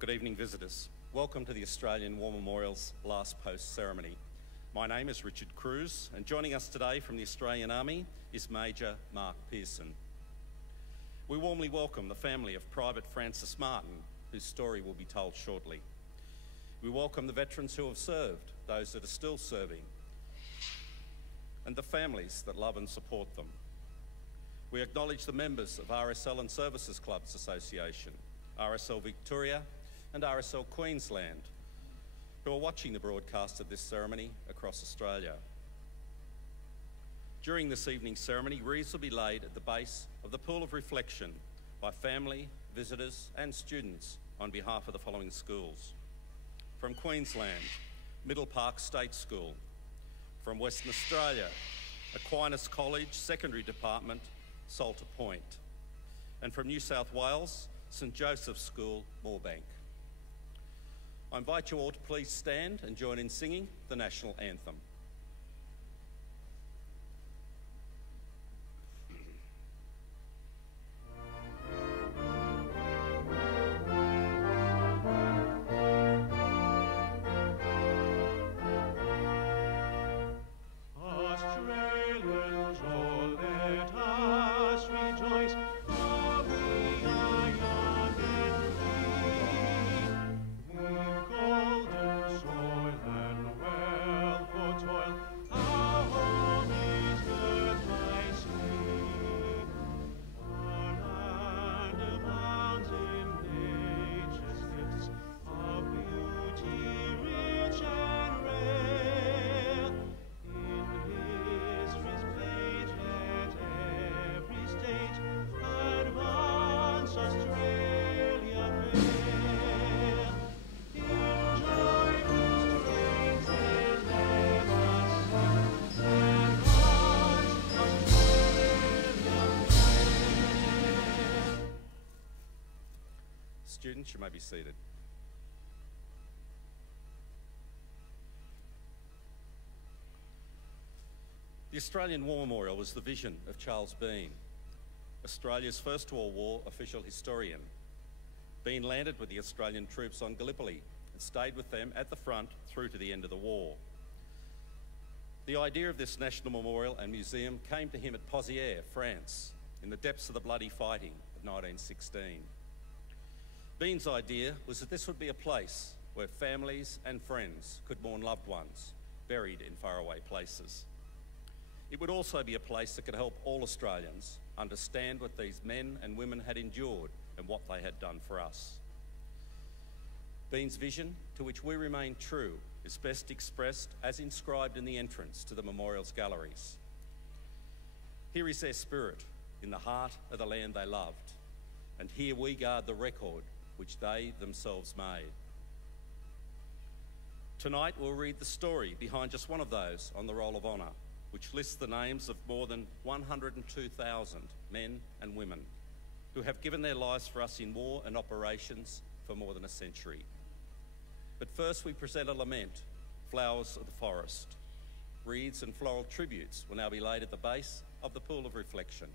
good evening, visitors. Welcome to the Australian War Memorial's last post ceremony. My name is Richard Cruz, and joining us today from the Australian Army is Major Mark Pearson. We warmly welcome the family of Private Francis Martin, whose story will be told shortly. We welcome the veterans who have served, those that are still serving, and the families that love and support them. We acknowledge the members of RSL and Services Clubs Association, RSL Victoria and RSL Queensland, who are watching the broadcast of this ceremony across Australia. During this evening's ceremony, wreaths will be laid at the base of the Pool of Reflection by family, visitors and students on behalf of the following schools. From Queensland, Middle Park State School. From Western Australia, Aquinas College Secondary Department, Salter Point. And from New South Wales, St Joseph's School, Moorebank. I invite you all to please stand and join in singing the National Anthem. Students, you may be seated. The Australian War Memorial was the vision of Charles Bean, Australia's first World War official historian. Bean landed with the Australian troops on Gallipoli and stayed with them at the front through to the end of the war. The idea of this national memorial and museum came to him at Pozières, France, in the depths of the bloody fighting of 1916. Bean's idea was that this would be a place where families and friends could mourn loved ones buried in faraway places. It would also be a place that could help all Australians understand what these men and women had endured and what they had done for us. Bean's vision, to which we remain true, is best expressed as inscribed in the entrance to the memorial's galleries. Here is their spirit in the heart of the land they loved, and here we guard the record which they themselves made. Tonight we'll read the story behind just one of those on the Roll of Honour, which lists the names of more than 102,000 men and women who have given their lives for us in war and operations for more than a century. But first we present a lament, Flowers of the Forest. Wreaths and floral tributes will now be laid at the base of the Pool of Reflection.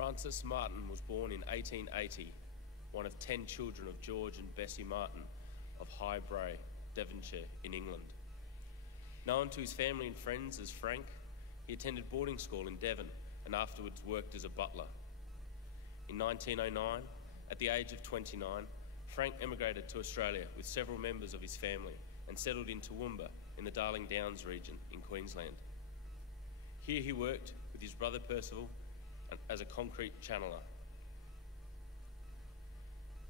Francis Martin was born in 1880, one of 10 children of George and Bessie Martin of High Bray, Devonshire in England. Known to his family and friends as Frank, he attended boarding school in Devon and afterwards worked as a butler. In 1909, at the age of 29, Frank emigrated to Australia with several members of his family and settled in Toowoomba in the Darling Downs region in Queensland. Here he worked with his brother Percival as a concrete channeller.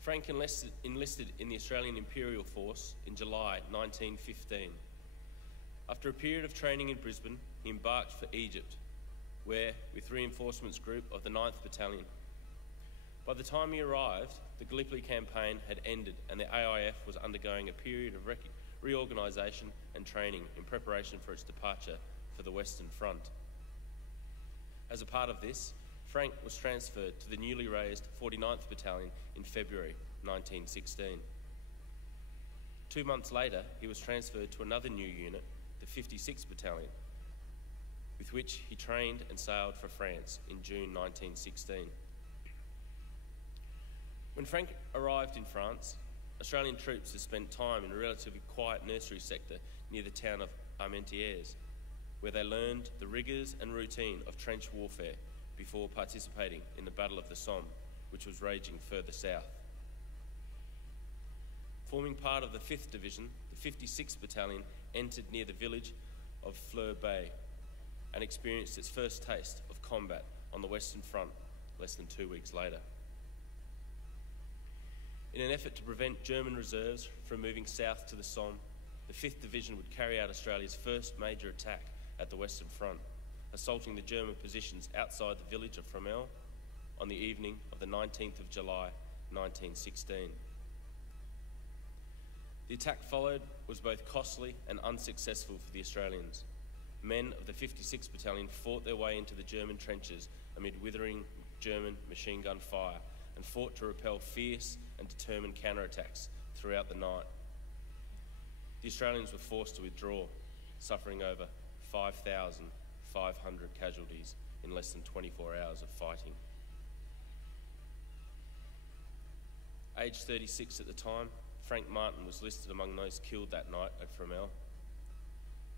Frank enlisted in the Australian Imperial Force in July 1915. After a period of training in Brisbane, he embarked for Egypt, where, with reinforcements group of the 9th Battalion. By the time he arrived, the Gallipoli campaign had ended and the AIF was undergoing a period of reorganisation and training in preparation for its departure for the Western Front. As a part of this, Frank was transferred to the newly raised 49th Battalion in February 1916. 2 months later, he was transferred to another new unit, the 56th Battalion, with which he trained and sailed for France in June 1916. When Frank arrived in France, Australian troops had spent time in a relatively quiet nursery sector near the town of Armentières, where they learned the rigours and routine of trench warfare before participating in the Battle of the Somme, which was raging further south. Forming part of the 5th Division, the 56th Battalion entered near the village of Fleur Bay and experienced its first taste of combat on the Western Front less than 2 weeks later. In an effort to prevent German reserves from moving south to the Somme, the 5th Division would carry out Australia's first major attack at the Western Front, assaulting the German positions outside the village of Fromelles on the evening of the 19th of July 1916. The attack followed was both costly and unsuccessful for the Australians. Men of the 56th Battalion fought their way into the German trenches amid withering German machine gun fire and fought to repel fierce and determined counterattacks throughout the night. The Australians were forced to withdraw, suffering over 5,500 casualties in less than 24 hours of fighting. Aged 36 at the time, Frank Martin was listed among those killed that night at Fromelles.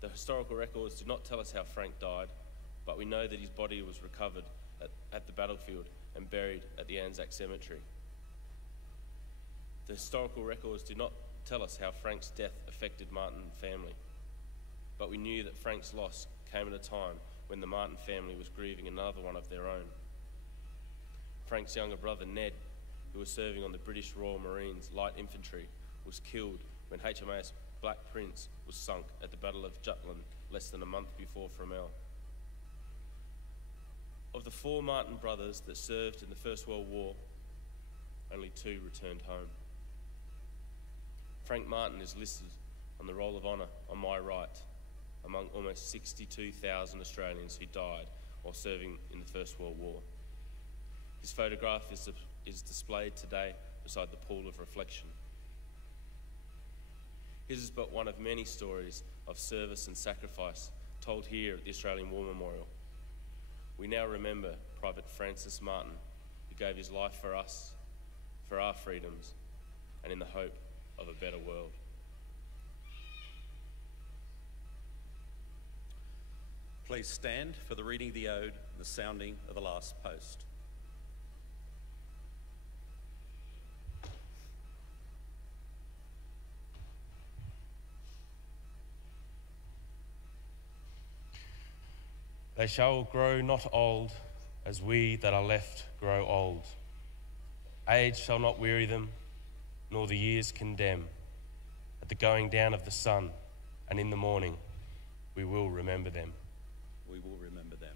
The historical records do not tell us how Frank died, but we know that his body was recovered at the battlefield and buried at the Anzac Cemetery. The historical records do not tell us how Frank's death affected Martin's family, but we knew that Frank's loss came at a time when the Martin family was grieving another one of their own. Frank's younger brother Ned, who was serving on the British Royal Marines Light Infantry, was killed when HMAS Black Prince was sunk at the Battle of Jutland less than a month before Fromelles. Of the 4 Martin brothers that served in the First World War, only 2 returned home. Frank Martin is listed on the Roll of Honour on my right, among almost 62,000 Australians who died while serving in the First World War. His photograph is displayed today beside the pool of reflection. His is but one of many stories of service and sacrifice told here at the Australian War Memorial. We now remember Private Francis Martin, who gave his life for us, for our freedoms, and in the hope of a better world. Please stand for the reading of the ode and the sounding of the last post. They shall grow not old, as we that are left grow old. Age shall not weary them, nor the years condemn. At the going down of the sun, and in the morning, we will remember them. We will remember them.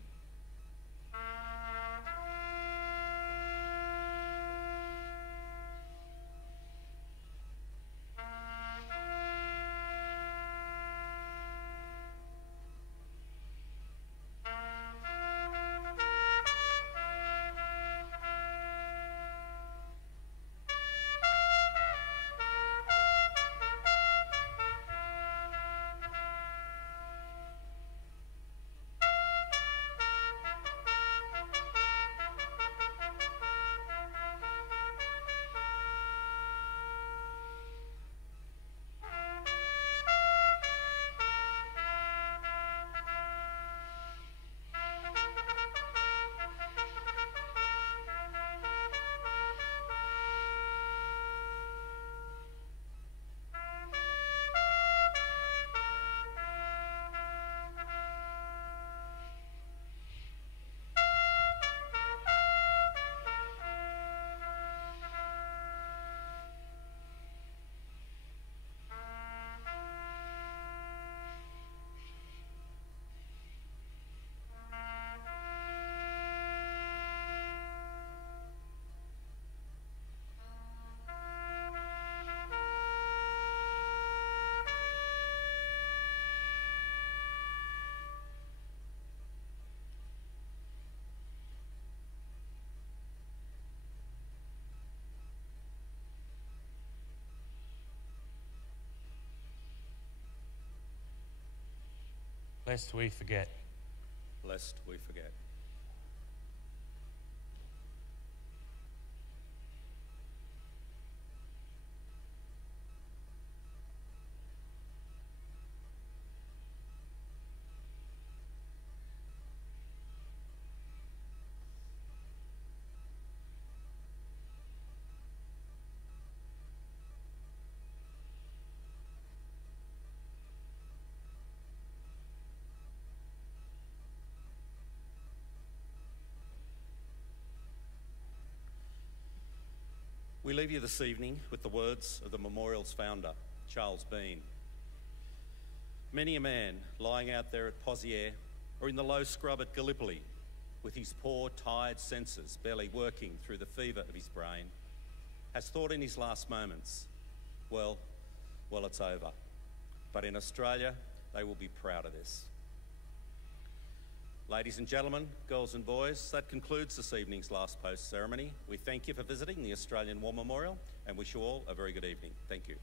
lest we forget. Lest we forget. We leave you this evening with the words of the memorial's founder, Charles Bean. Many a man lying out there at Pozières or in the low scrub at Gallipoli, with his poor, tired senses barely working through the fever of his brain, has thought in his last moments, well, it's over. But in Australia, they will be proud of this. Ladies and gentlemen, girls and boys, that concludes this evening's last post ceremony. We thank you for visiting the Australian War Memorial and wish you all a very good evening. Thank you.